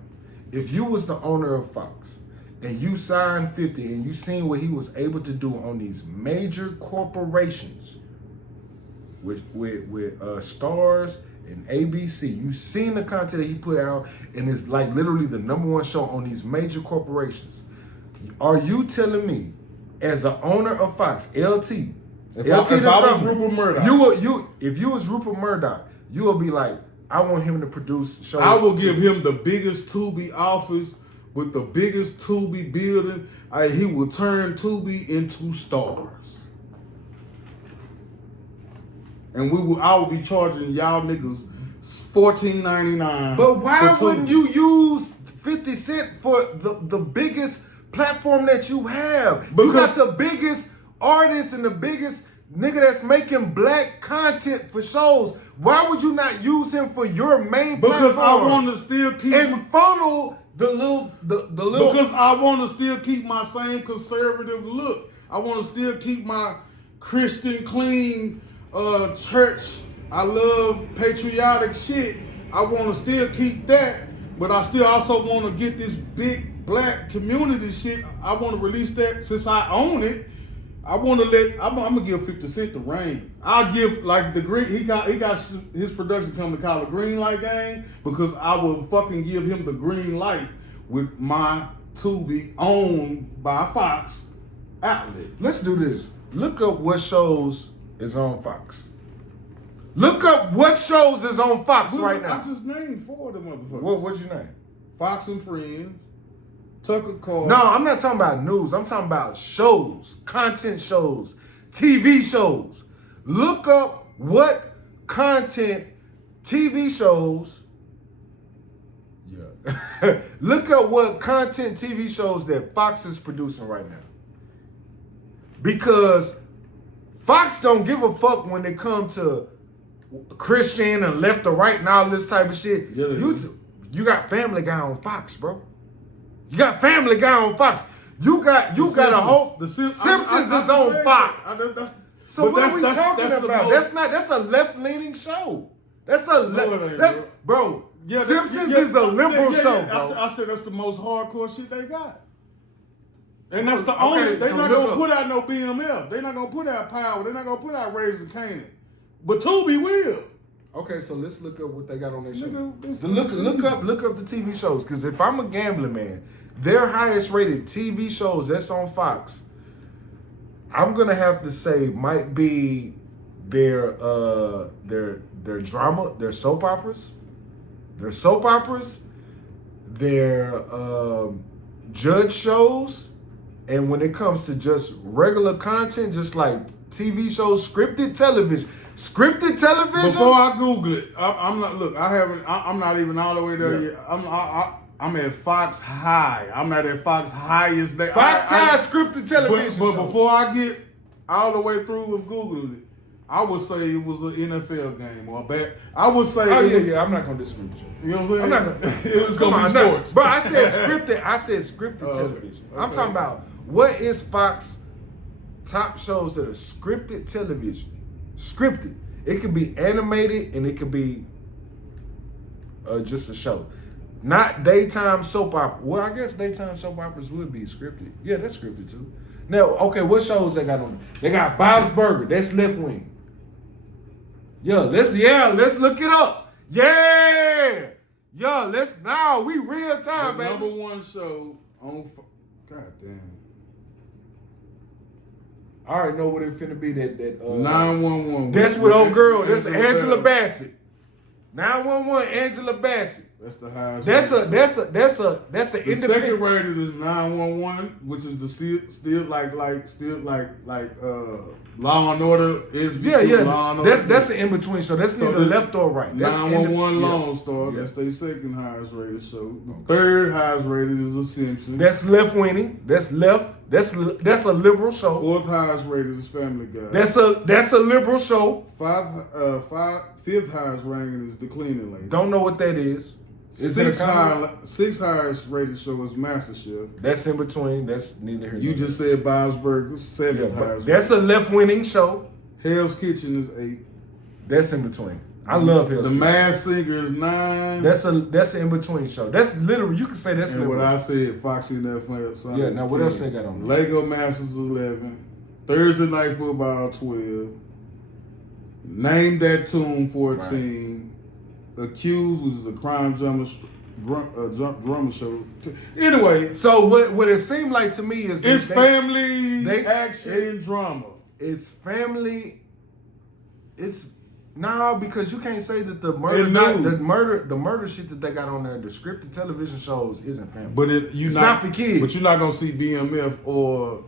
If you was the owner of Fox and you signed 50 and you seen what he was able to do on these major corporations with Stars and ABC, you seen the content that he put out, and it's like literally the #1 show on these major corporations. Are you telling me, as an owner of Fox, LT, if I was Rupert Murdoch, if you was Rupert Murdoch, you will be like, I want him to produce shows. I will give him the biggest Tubi office with the biggest Tubi building. He will turn Tubi into Stars. And I will be charging y'all niggas $14.99. But why wouldn't you use 50 Cent for the biggest platform that you have? Because you got the biggest artist and the biggest nigga that's making black content for shows. Why would you not use him for your main platform? Because I want to still keep and funnel the little. Because I want to still keep my same conservative look. I want to still keep my Christian clean. Church, I love patriotic shit. I want to still keep that, but I still also want to get this big black community shit. I want to release that since I own it. I want to I'm gonna give 50 Cent the reign. I'll give like the green. He got his production company called the Green Light Gang because I will fucking give him the green light with my Tubi owned by Fox outlet. Let's do this. Look up what shows is on Fox. Look up what shows is on Fox right now. I just named 4 of them motherfuckers. What's your name? Fox and Friends, Tucker Carlson. No, I'm not talking about news. I'm talking about shows, content shows, TV shows. Look up what content TV shows. Yeah. Look up what content TV shows that Fox is producing right now. Because Fox don't give a fuck when they come to Christian and left or right and all this type of shit. Yeah, you got Family Guy on Fox, bro. You got Family Guy on Fox. You got a whole Simpsons is on Fox. So what are we talking about? That's a left-leaning show. That's a bro. Yeah, Simpsons is a liberal show, bro. I said that's the most hardcore shit they got. And that's the only. They're not gonna put out no BMF. They're not gonna put out Power. They're not gonna put out Raising Canaan. But Tubi will. Okay, so let's look up what they got on their show. Look up the TV shows. Because if I'm a gambling man, their highest rated TV shows that's on Fox. I'm gonna have to say might be their drama, their soap operas, their judge shows, and when it comes to just regular content, just like TV shows, scripted television. Before I Google it, I'm not. Look, I'm not even all the way there yet. I'm at Fox High. I'm not at Fox Highest. Fox High scripted television. But before I get all the way through with Googling it, I would say it was an NFL game or a bad. I would say. I'm not gonna disagree with you. You know what I'm saying? I'm not gonna. It was gonna be sports. But I said scripted. Television. Okay. I'm talking about what is Fox top shows that are scripted television. Scripted. It could be animated and it could be just a show. Not daytime soap opera. Well, I guess daytime soap operas would be scripted. Yeah, that's scripted too. Now, okay, what shows they got on? They got Bob's Burger. That's Left Wing. Let's look it up. Yeah, we real time, the baby. number one show on. God damn. I already know what it finna be. That 911. That's with old girl. That's Angela Bassett. 911, Angela Bassett. That's the highest. That's an The independent. second rated is 911, which is the still like Law and Order is Yeah. Law and Order. That's an in between show. That's So neither the left or right. That's 911 yeah. Lone Star. Yeah. That's their second highest rated show. The third highest rated is The Simpsons. That's left winning. That's left. That's a liberal show. Fourth highest rated is Family Guy. That's a liberal show. Fifth highest ranking is The Cleaning Lady. Don't know what that is. Sixth highest rated show is MasterChef. That's in between. That's neither here. You just said Bob's Burgers. Seventh highest. That's a left winning show. Hell's Kitchen is 8. That's in between. I love Hell's The Kitchen. Masked Singer is 9. That's an in between show. That's literally, you can say that's And liberal. what I said, Foxy Netflix. Sunday Yeah, is now what 10. else they got on there? Lego Masters is 11. Thursday Night Football 12. Name That Tune 14. Accused, which is a crime drama show. Anyway, So what it seemed like to me is it's family action drama. It's family. It's no, because you can't say that the murder shit that they got on there, the scripted television shows isn't family. But it's not for kids. But you're not gonna see BMF or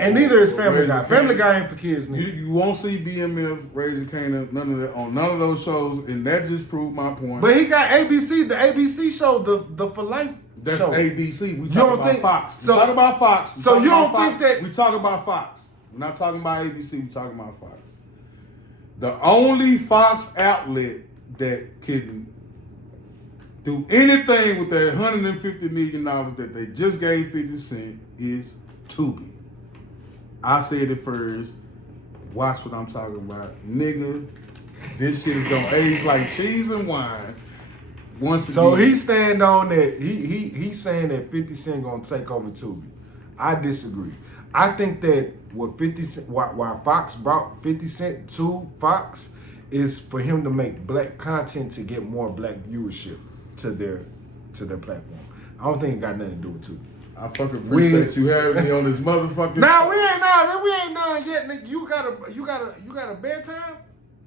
and neither is Family Raising Guy. Cane's. Family Guy ain't for kids. Neither. You won't see BMF, Raising Cane, none of that on none of those shows, and that just proved my point. But he got ABC, the ABC show, the For Life. That's show. ABC. We You talk don't about think- Fox. so- We talk about Fox. We so talk you about don't think Fox. that- we talk about Fox? We're not talking about ABC. We're talking about Fox. The only Fox outlet that can do anything with that $150 million that they just gave 50 Cent is Tubi. I said it first. Watch what I'm talking about. Nigga, this shit is gonna age like cheese and wine. So he stand on that. He's saying that 50 Cent gonna take over Tubi. I disagree. I think that what 50 Cent, why Fox brought 50 Cent to Fox is for him to make black content to get more black viewership to their platform. I don't think it got nothing to do with Tubi. I fucking appreciate you having me on this motherfucking. Nah, we ain't done yet. Nigga. You got a bedtime?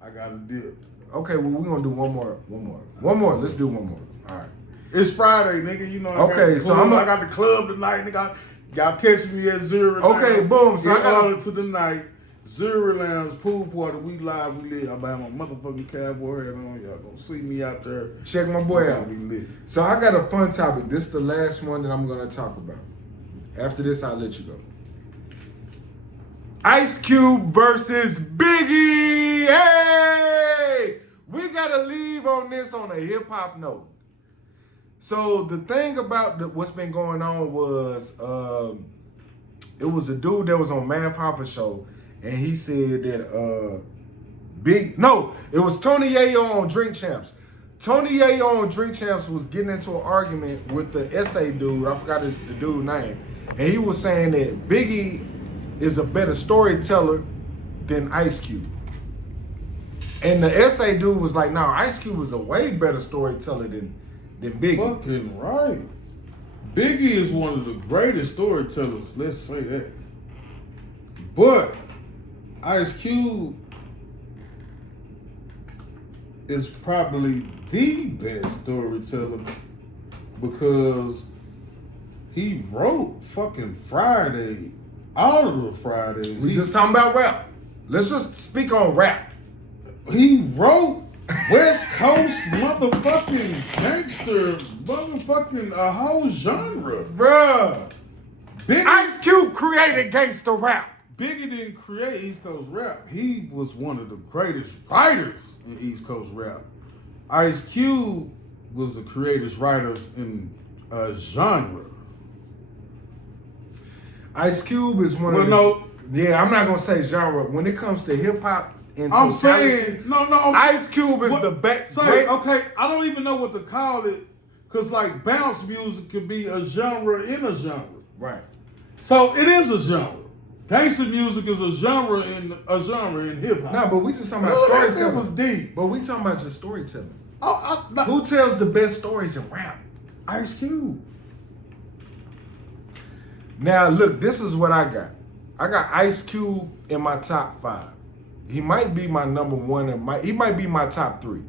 I got a deal. Okay, well we're gonna do one more. Let's do one more. All right. It's Friday, nigga. You know. I got the club tonight, nigga. Y'all catch me at Zero. Okay, boom. So I got order to the night. Zero Lounge pool party. We live. We lit. I buy my motherfucking cowboy hat on. Y'all gonna see me out there. Check my boy out. We lit. So I got a fun topic. This is the last one that I'm gonna talk about. After this, I'll let you go. Ice Cube versus Biggie. Hey, we gotta leave on this on a hip hop note. So the thing about what's been going on was, it was a dude that was on Math Hoffa show, and he said that it was Tony Yayo on Drink Champs. Tony Yayo on Drink Champs was getting into an argument with the essay dude. I forgot the dude's name, and he was saying that Biggie is a better storyteller than Ice Cube. And the essay dude was like, "No, Ice Cube was a way better storyteller than Biggie." Fucking right. Biggie is one of the greatest storytellers. Let's say that. But Ice Cube is probably the best storyteller because he wrote fucking Friday, all of the Fridays. We just talking about rap. Let's just speak on rap. He wrote West Coast motherfucking gangster, motherfucking a whole genre. Bruh. Biggie, Ice Cube created gangster rap. Biggie didn't create East Coast rap. He was one of the greatest writers in East Coast rap. Ice Cube was the greatest writers in a genre. Ice Cube is one of the... Yeah, I'm not going to say genre. When it comes to hip-hop and I'm totality, saying, no, Ice Cube is the best. Okay, I don't even know what to call it, because like bounce music could be a genre in a genre. Right. So it is a genre. Gangster music is a genre in hip hop. No, but we just talking about storytelling. That was deep. But we talking about just storytelling. No. Who tells the best stories in rap? Ice Cube. Now look, this is what I got. I got Ice Cube in my top 5. He might be my number 1, he might be my top 3.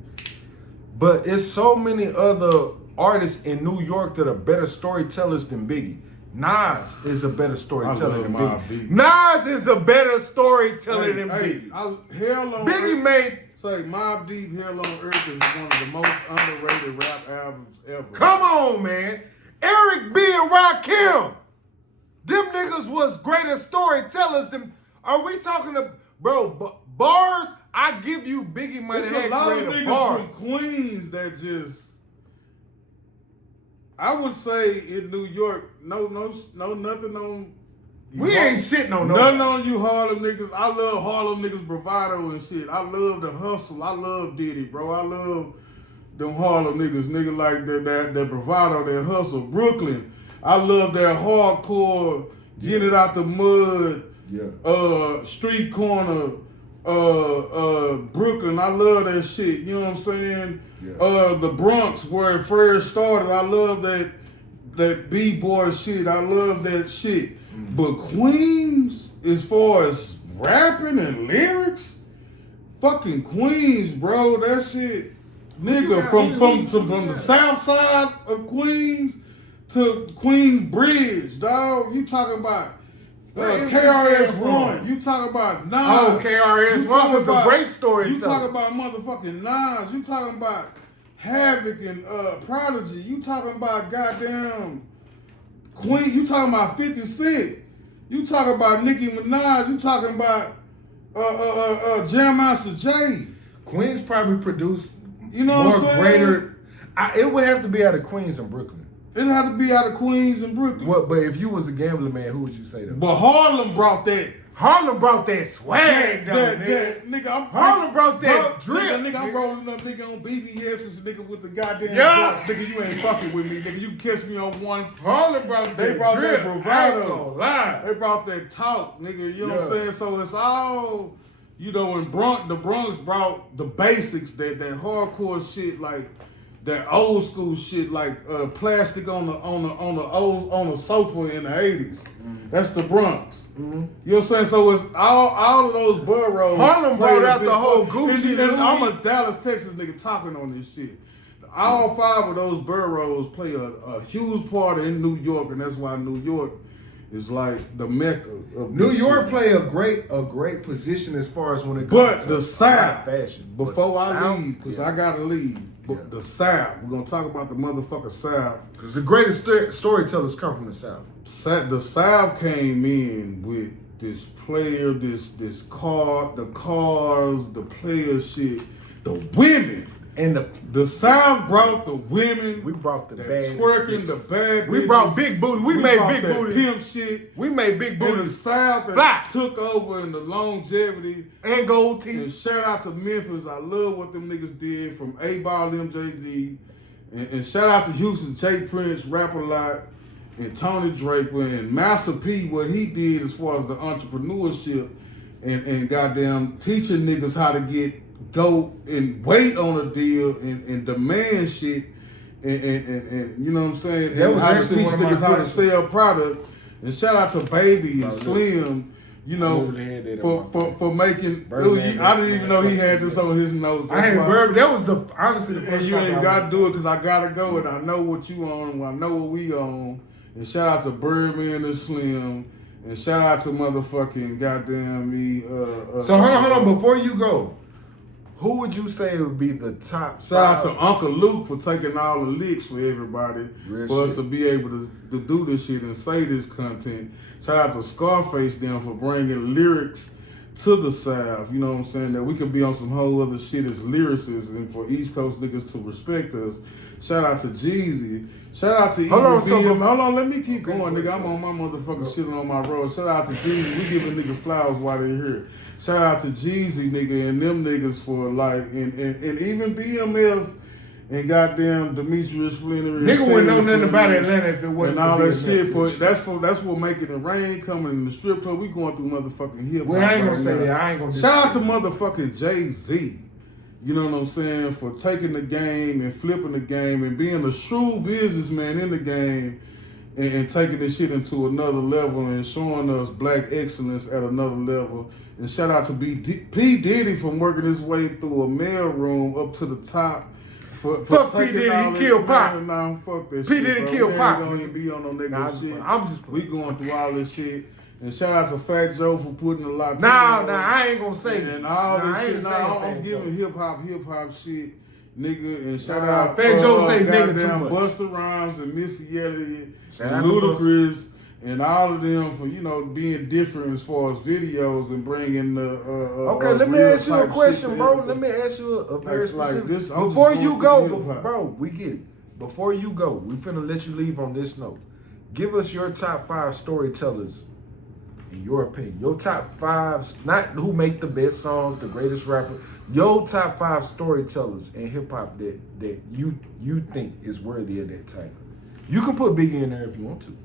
But it's so many other artists in New York that are better storytellers than Biggie. Nas is a better storyteller than Biggie. Nas is a better storyteller than Biggie. Biggie made... Say, Mobb Deep, Hell on Earth is one of the most underrated rap albums ever. Come on, man. Eric B. and Rakim. Them niggas was greater storytellers than... Are we talking to... Bro, bars, I give you Biggie money. There's a lot of niggas from Queens that just... I would say in New York, no, nothing on... We ain't shitting on nothing on you Harlem niggas. I love Harlem niggas bravado and shit. I love the hustle. I love Diddy, bro. I love them Harlem niggas like that bravado, that hustle. Brooklyn, I love that hardcore, get it out the mud, street corner, Brooklyn. I love that shit. You know what I'm saying? Yeah. The Bronx, where it first started, I love that B-boy shit. I love that shit. But Queens, as far as rapping and lyrics, fucking Queens, bro, that shit, nigga, from the south side of Queens to Queens Bridge, dog. You talking about KRS-One. You talking about Nas. Oh, KRS-One was a great story. You talking about motherfucking Nas. You talking about Havoc and Prodigy. You talking about goddamn Queen. You talking about 50 Cent. You talking about Nicki Minaj. You talking about Jam Master Jay. Queens probably produced, you know what I'm saying? Greater. It would have to be out of Queens and Brooklyn. It'd have to be out of Queens and Brooklyn. What? But if you was a gambling man, who would you say that? But Harlem brought that. Harlem brought that swag, nigga. Harlem brought that drip. Nigga, I'm rolling up, nigga, on BBS's, nigga, with the goddamn drugs. Nigga, you ain't fucking with me, nigga. You can catch me on one. Harlem brought that They brought drip. that bravado. I ain't gonna lie. They brought that talk, nigga. You know what I'm saying? So it's all, you know, the Bronx brought the basics, that hardcore shit, like that old school shit, like plastic on the sofa in the 80s. Mm-hmm. That's the Bronx. Mm-hmm. You know what I'm saying? So it's all of those boroughs. Harlem brought out the whole Gucci. And I'm a Dallas, Texas nigga talking on this shit. All 5 of those boroughs play a huge part in New York, and that's why New York is like the mecca of New York shit. play a great position as far as when it comes to the South. Fashion. Before I leave, because I gotta leave. But the South, we're gonna talk about the motherfucking South. Because the greatest storytellers come from the South. The South came in with this player, this car, the cars, the player shit, the women. And the South brought the women. We brought the bad twerking, the bad bitches. We brought big booty. We made big booty. Pimp shit. We made big booty. The South that took over in the longevity. And gold teeth. And shout out to Memphis. I love what them niggas did from A-Ball MJG. And shout out to Houston, Jay Prince, Rap A Lot, and Tony Draper, and Master P, what he did as far as the entrepreneurship and goddamn teaching niggas how to go and wait on a deal and demand shit and you know what I'm saying? That was how to actually teach niggas how to sell product. And shout out to Baby and Slim You know, for making. I didn't even know he had this on his notes. I had Bourbon. That was honestly the first time. And you ain't got to do it because I gotta go, and Mm-hmm. I know what you on. I know what we on. And shout out to Birdman and Slim, and shout out to motherfucking goddamn me. So hold on. Before you go, who would you say would be the top? Shout out to Uncle Luke for taking all the licks for everybody, for us to be able to do this shit and say this content. Shout out to Scarface them for bringing lyrics to the South. You know what I'm saying? That we could be on some whole other shit as lyricists, and for East Coast niggas to respect us. Shout out to Jeezy. Shout out to Hold on, let me keep going, nigga. I'm on my motherfucking shit on my road. Shout out to Jeezy. We giving niggas flowers while they're here. Shout out to Jeezy, nigga, and them niggas for like, and even BMF and goddamn Demetrius Flannery. Nigga wouldn't know nothing about Atlanta if it wasn't and all that shit. That's what making it rain coming in the strip club. We going through motherfucking hip hop. Well, I ain't gonna say that. I ain't gonna. Shout out to motherfucking Jay-Z. You know what I'm saying? For taking the game and flipping the game and being a shrewd businessman in the game and taking this shit into another level and showing us black excellence at another level. And shout out to P. Diddy from working his way through a mail room up to the top. Fuck P. Diddy, he killed Pop. Nah, fuck that P. shit, Diddy bro. killed Pop. We ain't gonna even be on no nigga shit. I'm just we going through all this shit. And shout out to Fat Joe for putting a lot. I ain't gonna say and all this shit. I'm giving hip hop shit, nigga. And shout out Fat Joe say nigga too goddamn much. Busta Rhymes and Missy Elliott and Ludacris and all of them for being different as far as videos and bringing the. Okay, let me ask you a question, bro. Let me ask you a very specific. This, before you go, bro, we get it. Before you go, we finna let you leave on this note. Give us your top 5 storytellers. In your opinion, your top 5, not who make the best songs, the greatest rapper, your top 5 storytellers in hip hop that you think is worthy of that title. You can put Biggie in there if you want to.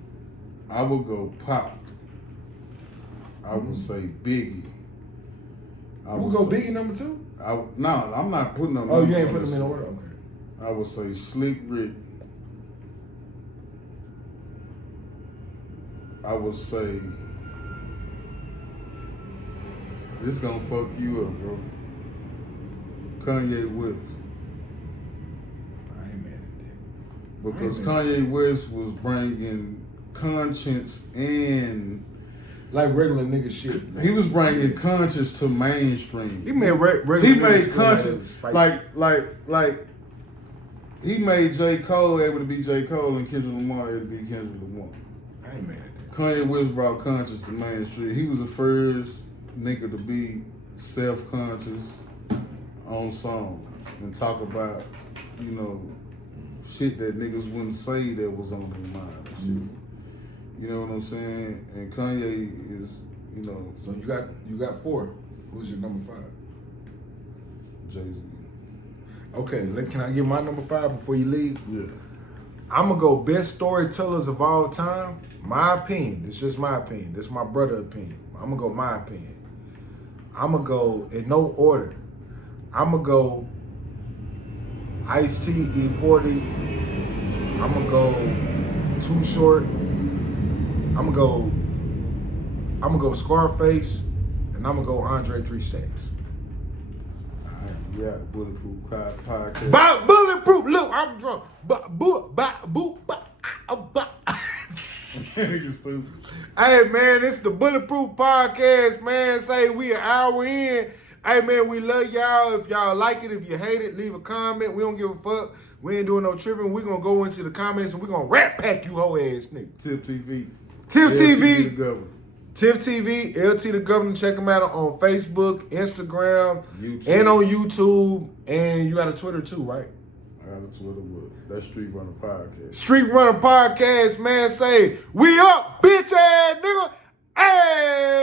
I would go Pop. I would say Biggie. I would go Biggie number 2. No, I'm not putting them. Oh, you ain't putting them in order. Okay. I would say Slick Rick. I would say. This gonna fuck you up, bro. Kanye West. I ain't mad at that. Because Kanye West was bringing conscience and like regular nigga shit. He was bringing conscience to mainstream. He made regular. He made conscience like he made J. Cole able to be J. Cole and Kendrick Lamar able to be Kendrick Lamar. I ain't mad at that. Kanye West brought conscience to mainstream. He was the first nigga to be self-conscious on song and talk about, shit that niggas wouldn't say that was on their mind and shit. You know what I'm saying? And Kanye is, So you got 4. Who's your number 5? Jay-Z. Okay, can I get my number 5 before you leave? Yeah. I'm gonna go best storytellers of all time. My opinion. This is just my opinion. This is my brother's opinion. I'm gonna go my opinion. I'm gonna go in no order. I'm gonna go Ice-T, E40. I'm gonna go Too Short. I'm gonna go Scarface, and I'm gonna go Andre 3 Stacks. Yeah, Bulletproof Podcast. Bulletproof. Look, I'm drunk. Hey man, it's the Bulletproof Podcast, man. Say we an hour in. Hey man, we love y'all. If y'all like it, if you hate it, leave a comment. We don't give a fuck. We ain't doing no tripping. We gonna go into the comments and we gonna rat pack you hoe ass nigga. Tip TV. Tip TV. The governor. Tip TV, LT the Governor. Check them out on Facebook, Instagram, YouTube. and on YouTube. And you got a Twitter too, right? I got a Twitter with that's Street Runner Podcast. Street Runner Podcast, man. Say, we up, bitch ass nigga. Hey!